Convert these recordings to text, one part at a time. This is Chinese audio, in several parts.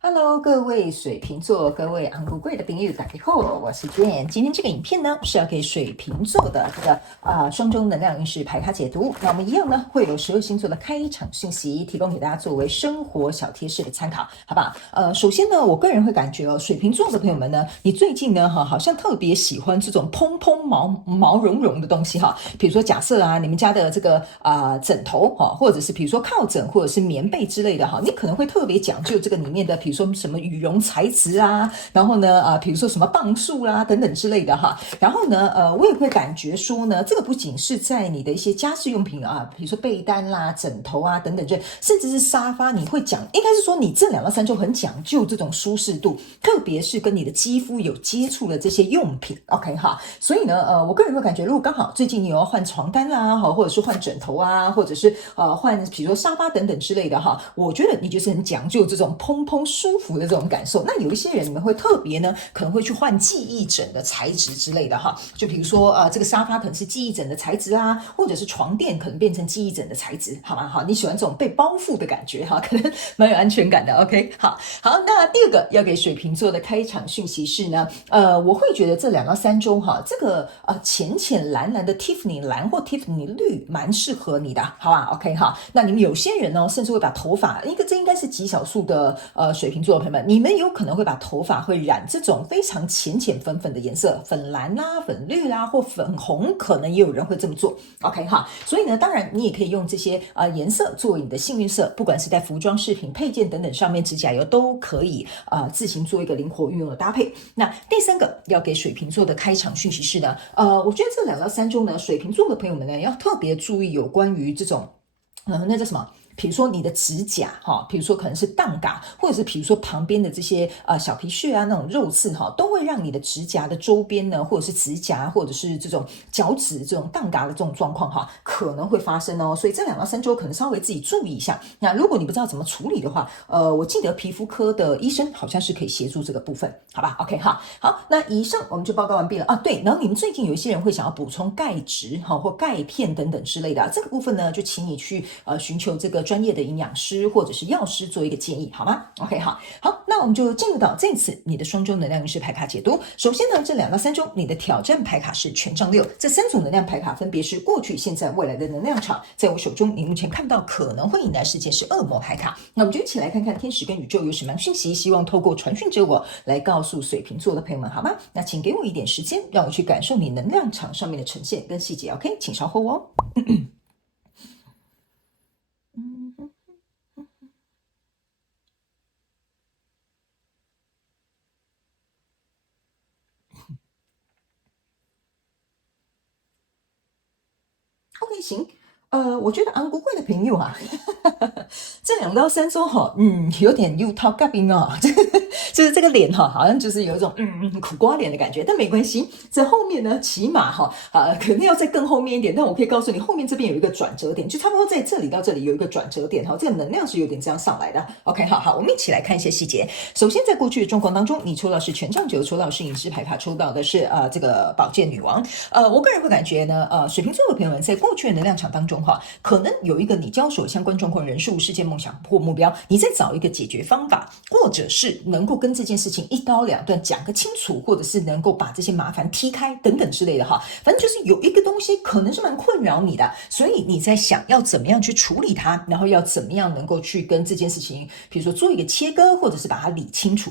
Hello，各位水瓶座，各位昂贵的朋友，大家好，我是 Jane。今天这个影片呢是要给水瓶座的这个双周能量运势牌卡解读。那我们一样呢会有12星座的开场讯息，提供给大家作为生活小贴士的参考，好不好？首先呢，我个人会感觉水瓶座的朋友们呢，你最近呢好像特别喜欢这种蓬蓬毛茸茸的东西哈，比如说假设你们家的这个枕头或者是比如说靠枕或者是棉被之类的哈，你可能会特别讲究这个里面的。比如说什么羽绒材质啊，然后呢，比如说什么磅数啦、等等之类的哈。然后呢，我也会感觉说呢，这个不仅是在你的一些家饰用品啊，比如说被单啦、枕头啊等等这，甚至是沙发，你会讲，应该是说你这2到3周很讲究这种舒适度，特别是跟你的肌肤有接触的这些用品 ，OK 哈。所以呢，我个人会感觉，如果刚好最近你有要换床单啦，或者是换枕头啊，或者是换比如说沙发等等之类的哈，我觉得你就是很讲究这种蓬舒服的这种感受。那有一些人你们会特别呢，可能会去换记忆枕的材质之类的哈，就比如说这个沙发可能是记忆枕的材质啊，或者是床垫可能变成记忆枕的材质，好吗？好，你喜欢这种被包覆的感觉哈，可能蛮有安全感的。OK， 好，那第二个要给水瓶座的开场讯息是呢，我会觉得这2到3周哈，这个浅蓝的 Tiffany 蓝或 Tiffany 绿蛮适合你的，好吧 ？OK 哈，那你们有些人呢，甚至会把头发，这应该是极少数的水瓶座的朋友们，你们有可能会把头发会染这种非常浅粉的颜色，粉蓝啦、粉绿啦或粉红，可能也有人会这么做。OK 哈，所以呢，当然你也可以用这些颜色作为你的幸运色，不管是在服装、饰品、配件等等上面，指甲油都可以自行做一个灵活运用的搭配。那第3个要给水瓶座的开场讯息是呢，我觉得这2到3周呢，水瓶座的朋友们呢要特别注意有关于这种那叫什么？比如说你的指甲哈，比如说可能是荡嘎，或者是比如说旁边的这些小皮屑啊，那种肉刺哈，都会让你的指甲的周边呢，或者是指甲，或者是这种脚趾这种荡嘎的这种状况哈，可能会发生哦。所以这2到3周可能稍微自己注意一下。那如果你不知道怎么处理的话，我记得皮肤科的医生好像是可以协助这个部分，好吧 ？OK 哈，好，那以上我们就报告完毕了啊。对，然后你们最近有一些人会想要补充钙质哈或钙片等等之类的，这个部分呢，就请你去寻求这个专业的营养师或者是药师做一个建议，好吗 ？OK， 好，那我们就进入到这次你的双周能量运势牌卡解读。首先呢，这2到3周你的挑战牌卡是权杖6，这3组能量牌卡分别是过去、现在、未来的能量场。在我手中，你目前看到可能会迎来事件是恶魔牌卡。那我们就一起来看看天使跟宇宙有什么样讯息，希望透过传讯者我来告诉水瓶座的朋友们，好吗？那请给我一点时间，让我去感受你能量场上面的呈现跟细节。OK， 请稍后哦。OK， 行。我觉得昂不贵的朋友这2到3周有点又掏嘎冰啊，就是这个脸好像就是有一种苦瓜脸的感觉，但没关系，在后面呢，起码可能要再更后面一点，但我可以告诉你，后面这边有一个转折点，就差不多在这里到这里有一个转折点这个能量是有点这样上来的。OK， 好，我们一起来看一些细节。首先，在过去的状况当中，你抽到是权杖9，抽到是隐士牌卡，抽到的是这个宝剑女王。我个人会感觉呢，水瓶座的朋友们在过去的能量场当中可能有一个你交手相关状况、人数、事件、梦想或目标，你在找一个解决方法，或者是能够跟这件事情一刀两断讲个清楚，或者是能够把这些麻烦踢开等等之类的反正就是有一个东西可能是蛮困扰你的，所以你在想要怎么样去处理它，然后要怎么样能够去跟这件事情，比如说做一个切割，或者是把它理清楚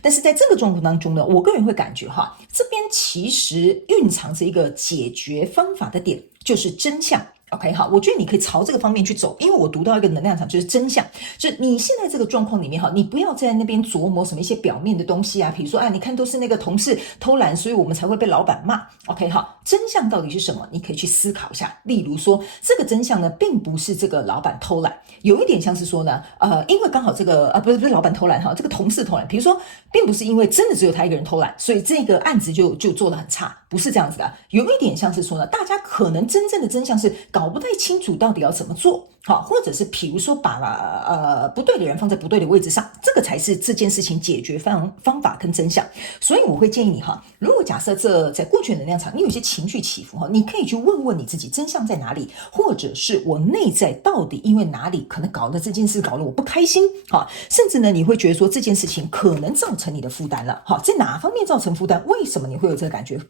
但是在这个状况当中呢，我个人会感觉这边其实蕴藏着一个解决方法的点，就是真相。OK， 好，我觉得你可以朝这个方面去走，因为我读到一个能量场，就是真相，就是你现在这个状况里面你不要在那边琢磨什么一些表面的东西比如说你看都是那个同事偷懒，所以我们才会被老板骂。OK， 好，真相到底是什么？你可以去思考一下。例如说，这个真相呢，并不是这个老板偷懒，有一点像是说呢，因为刚好这个不是老板偷懒这个同事偷懒，比如说，并不是因为真的只有他一个人偷懒，所以这个案子就做得很差，不是这样子的。有一点像是说呢，大家可能真正的真相是搞不太清楚到底要怎么做，好，或者是比如说把不对的人放在不对的位置上，这个才是这件事情解决方法跟真相。所以我会建议你哈，如果假设这在过去的能量场你有一些情绪起伏哈，你可以去问问你自己真相在哪里，或者是我内在到底因为哪里可能搞得这件事搞得我不开心哈，甚至呢你会觉得说这件事情可能造成你的负担了哈，在哪方面造成负担？为什么你会有这个感觉？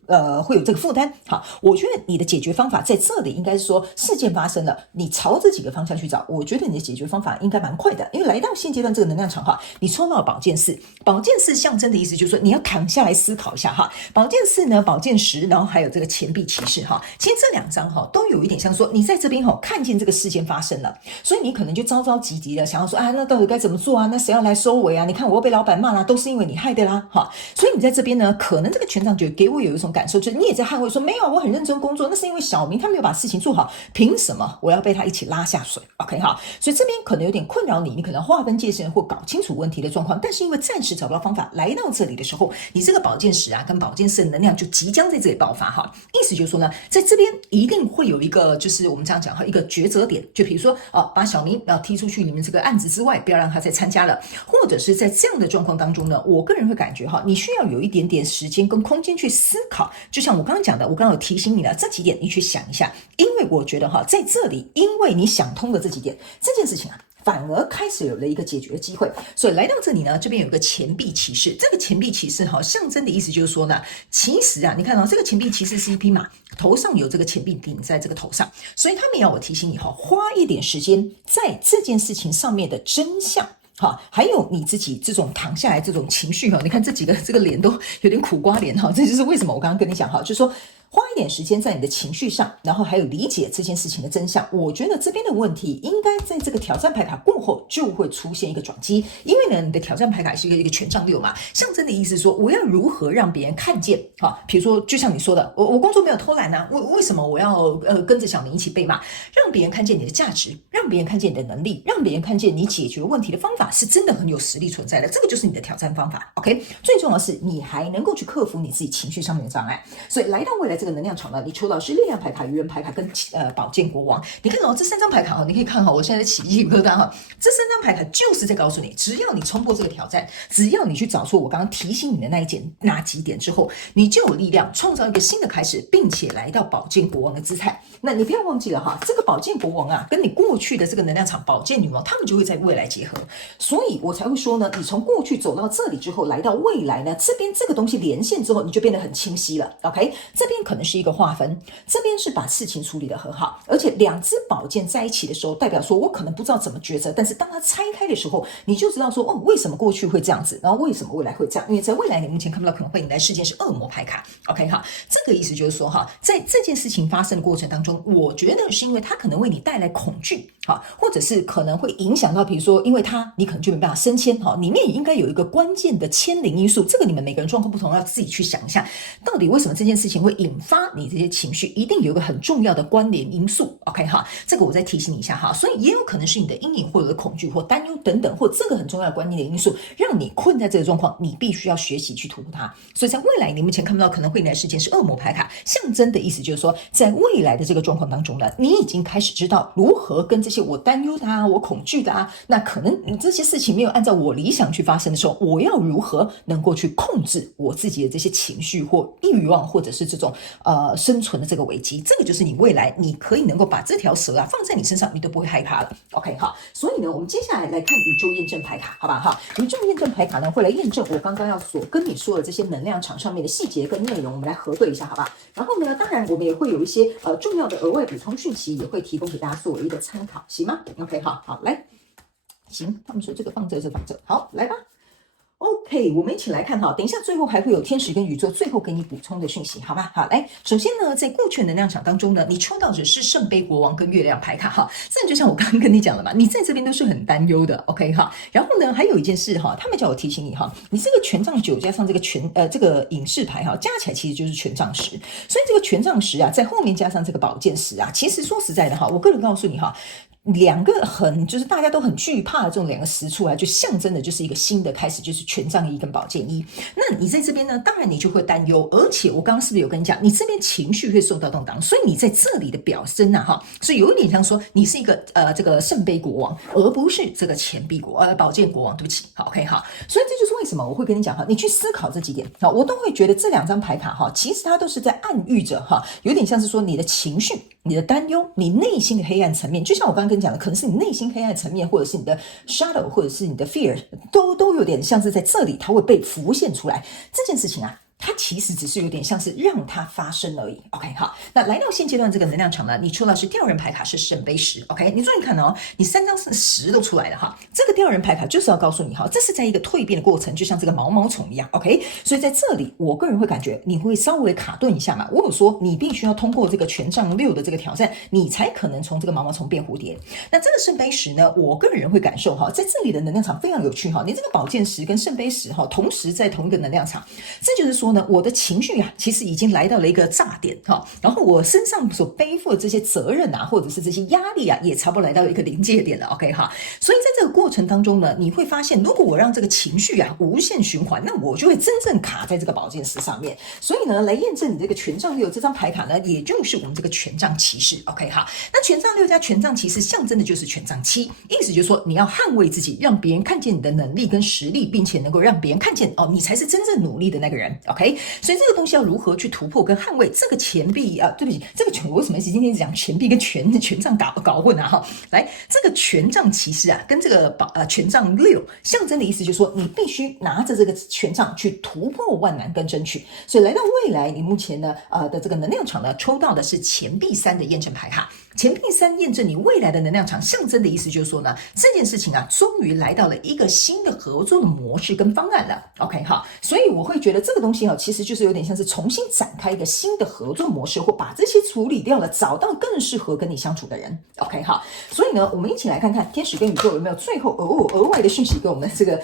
会有这个负担？好，我觉得你的解决方法在这里应该是说事件发生了，你朝这几个方向去找，我觉得你的解决方法应该蛮快的，因为来到现阶段这个能量场哈，你抽到了宝剑四，宝剑四象征的意思就是说你要躺下来思考一下哈，宝剑四呢，宝剑十，然后还有这个钱币骑士哈，其实这两张哈都有一点像说你在这边哈看见这个事件发生了，所以你可能就着急的想要说啊，那到底该怎么做啊？那谁要来收尾啊？你看我又被老板骂啦，都是因为你害的啦哈，所以你在这边呢，可能这个权杖就给我有一种感受，就是你也在捍卫说没有，我很认真工作，那是因为小明他没有把事情做好，凭什么我要被他一起拉下水 ？OK 哈，所以这边可能有点困扰你，你可能划分界限或搞清楚问题的状况，但是因为暂时找不到方法，来到这里的时候，你这个宝剑十啊跟宝剑四的能量就即将在这里爆发哈，意思就是说呢，在这边一定会有一个就是我们这样讲哈，一个抉择点，就比如说把小明踢出去你们这个案子之外，不要让他再参加了，或者是在这样的状况当中呢，我个人会感觉哈，你需要有一点点时间跟空间去思考，就像我刚刚讲的，我刚刚有提醒你了，这几点你去想一下，因为我觉得哈，在这里，因为你想通了这几点，这件事情啊。反而开始有了一个解决的机会，所以来到这里呢，这边有个钱币骑士，这个钱币骑士哈，象征的意思就是说呢，其实啊，你看到这个钱币骑士是一匹马，头上有这个钱币顶在这个头上，所以他们要我提醒你哈，花一点时间在这件事情上面的真相。好，还有你自己这种躺下来这种情绪哈，你看这几个这个脸都有点苦瓜脸哈，这就是为什么我刚刚跟你讲哈，就是说花一点时间在你的情绪上，然后还有理解这件事情的真相。我觉得这边的问题应该在这个挑战牌卡过后就会出现一个转机，因为呢，你的挑战牌卡是一个权杖六嘛，象征的意思是说我要如何让别人看见哈，比如说就像你说的，我工作没有偷懒啊，为什么我要跟着小明一起被骂？让别人看见你的价值，让别人看见你的能力，让别人看见你解决问题的方法是真的很有实力存在的，这个就是你的挑战方法。OK， 最重要的是你还能够去克服你自己情绪上面的障碍。所以来到未来这个能量场呢，你抽到是力量牌卡、愚人牌卡跟宝剑国王。你看这三张牌卡你可以看我现在起鸡皮疙瘩这三张牌卡就是在告诉你，只要你冲破这个挑战，只要你去找出我刚刚提醒你的那几点之后，你就有力量创造一个新的开始，并且来到宝剑国王的姿态。那你不要忘记了这个宝剑国王啊，跟你过去的这个能量场宝剑女王，他们就会在未来结合。所以我才会说呢，你从过去走到这里之后，来到未来呢，这边这个东西连线之后，你就变得很清晰了。OK， 这边可能是一个划分，这边是把事情处理得很好，而且两只宝剑在一起的时候，代表说我可能不知道怎么抉择，但是当它拆开的时候，你就知道说为什么过去会这样子，然后为什么未来会这样，因为在未来你目前看不到可能会迎来事件是恶魔牌卡。OK 这个意思就是说在这件事情发生的过程当中，我觉得是因为它可能为你带来恐惧或者是可能会影响到，比如说因为你可能就没办法升迁里面也应该有一个关键的牵连因素，这个你们每个人状况不同，要自己去想一下，到底为什么这件事情会引发你这些情绪，一定有一个很重要的关联因素。OK 这个我再提醒你一下所以也有可能是你的阴影或者恐惧或担忧等等，或这个很重要的关键的因素，让你困在这个状况，你必须要学习去突破它。所以在未来你目前看不到可能会迎来事件是恶魔牌卡，象征的意思就是说，在未来的这个状况当中呢，你已经开始知道如何跟这些我担忧的我恐惧的那可能这些事情没有按照我理想去发生的时候，我要如何能够去控制我自己的这些情绪或欲望，或者是这种生存的这个危机，这个就是你未来你可以能够把这条蛇放在你身上，你都不会害怕了。OK 所以呢，我们接下来来看宇宙验证牌卡，好吧宇宙验证牌卡呢会来验证我刚刚所跟你说的这些能量场上面的细节跟内容，我们来核对一下，好吧？然后呢，当然我们也会有一些重要的额外补充讯息，也会提供给大家作为一个参考，行吗 ？OK 好，来，行，他们说这个放这，这放这，好，来吧。OK， 我们一起来看等一下最后还会有天使跟宇宙最后给你补充的讯息，好吧？好，来，首先呢，在过去的能量场当中呢，你抽到的是圣杯国王跟月亮牌卡这就像我刚刚跟你讲了嘛，你在这边都是很担忧的 ，OK 然后呢，还有一件事他们叫我提醒你你这个权杖9加上这个这个隐士牌加起来其实就是权杖10，所以这个权杖10在后面加上这个宝剑10其实说实在的我个人告诉你两个就是大家都很惧怕的这种两个石出来，就象征的就是一个新的开始，就是权杖一跟宝剑一。那你在这边呢，当然你就会担忧，而且我刚刚是不是有跟你讲，你这边情绪会受到动荡，所以你在这里的表征啊，哈，所以有一点像说你是一个这个圣杯国王，而不是这个钱币宝剑国王，对不起，好 ，OK 好，所以这就是为什么我会跟你讲哈，你去思考这几点，好，我都会觉得这两张牌卡哈，其实它都是在暗喻着哈，有点像是说你的情绪、你的担忧、你内心的黑暗层面，就像我刚刚跟你讲的，可能是你内心黑暗层面，或者是你的 shadow， 或者是你的 fear， 都有点像是在这里，它会被浮现出来。这件事情啊，它其实只是有点像是让它发生而已。OK， 好，那来到现阶段这个能量场呢，你抽到是吊人牌卡，是圣杯十。OK， 你注意看哦，你3张10都出来了哈。这个吊人牌卡就是要告诉你哈，这是在一个蜕变的过程，就像这个毛毛虫一样。OK， 所以在这里，我个人会感觉你会稍微卡顿一下嘛。我有说你必须要通过这个权杖6的这个挑战，你才可能从这个毛毛虫变蝴蝶。那这个圣杯十呢，我个人会感受哈，在这里的能量场非常有趣哈。你这个宝剑十跟圣杯十哈，同时在同一个能量场，这就是说呢，我的情绪啊，其实已经来到了一个炸点哈，然后我身上所背负的这些责任啊，或者是这些压力啊，也差不多来到一个临界点了。OK 哈，所以在这个过程当中呢，你会发现，如果我让这个情绪啊无限循环，那我就会真正卡在这个宝剑十上面。所以呢，来验证你这个权杖6这张牌卡呢，也就是我们这个权杖骑士。OK 哈，那权杖6加权杖骑士象征的就是权杖7，意思就是说你要捍卫自己，让别人看见你的能力跟实力，并且能够让别人看见哦，你才是真正努力的那个人。OK。所以这个东西要如何去突破跟捍卫这个钱币啊？对不起，这个权我为什么今天讲钱币跟权杖搞混啊？哈，来，这个权杖骑士啊，跟这个权杖6象征的意思就是说，你必须拿着这个权杖去突破万难跟争取。所以来到未来，你目前呢的这个能量场呢，抽到的是钱币3的验证牌卡。钱币3验证你未来的能量场，象征的意思就是说呢，这件事情啊，终于来到了一个新的合作的模式跟方案了。OK 好，所以我会觉得这个东西其实就是有点像是重新展开一个新的合作模式，或把这些处理掉了，找到更适合跟你相处的人。OK 好，所以呢，我们一起来看看天使跟宇宙有没有最后额外的讯息给我们这个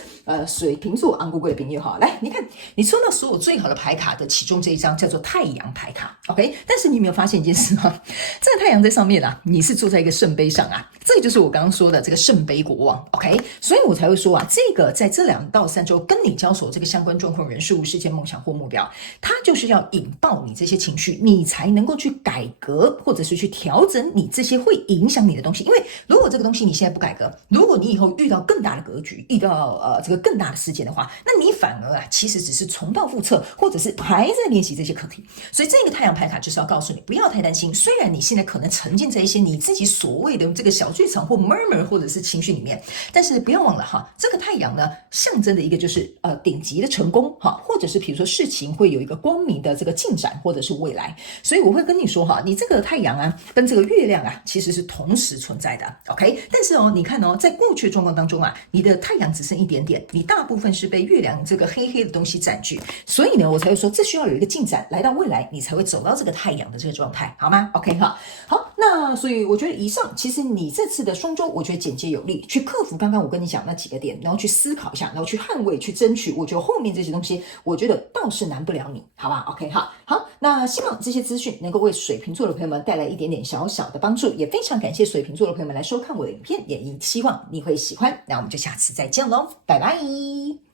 水瓶座昂贵贵的朋友哈。来，你看你抽到所有最好的牌卡的其中这一张叫做太阳牌卡。OK， 但是你有没有发现一件事吗？这个太阳在上面啊，你是坐在一个圣杯上啊，这个就是我刚刚说的这个圣杯国王。OK， 所以我才会说啊，这个在这2到3周跟你交手这个相关状况人事物事件梦想或目标，它就是要引爆你这些情绪，你才能够去改革或者是去调整你这些会影响你的东西。因为如果这个东西你现在不改革，如果你以后遇到更大的格局，遇到这个更大的事件的话，那你反而啊其实只是重蹈覆辙，或者是还在练习这些课题。所以这个太阳牌卡就是要告诉你，不要太担心，虽然你现在可能沉浸在一些你自己所谓的这个小剧场或 murmur 或者是情绪里面，但是不要忘了哈，这个太阳呢象征的一个就是顶级的成功哈，或者是比如说事情会有一个光明的这个进展或者是未来。所以我会跟你说哈，你这个太阳啊跟这个月亮啊其实是同时存在的。OK， 但是你看在过去的状况当中啊，你的太阳只剩一点点，你大部分是被月亮这个黑黑的东西占据，所以呢我才会说这需要有一个进展，来到未来你才会走到这个太阳的这个状态，好吗？ OK 哈，好，那所以我觉得以上其实你这次的双周我觉得简洁有力，去克服刚刚我跟你讲那几个点，然后去思考一下，然后去捍卫去争取，我觉得后面这些东西我觉得倒是难不了你，好吧？ OK 哈，好，那希望这些资讯能够为水瓶座的朋友们带来一点点小小的帮助，也非常感谢水瓶座的朋友们来收看我的影片，也希望你会喜欢，那我们就下次再见喽，拜拜。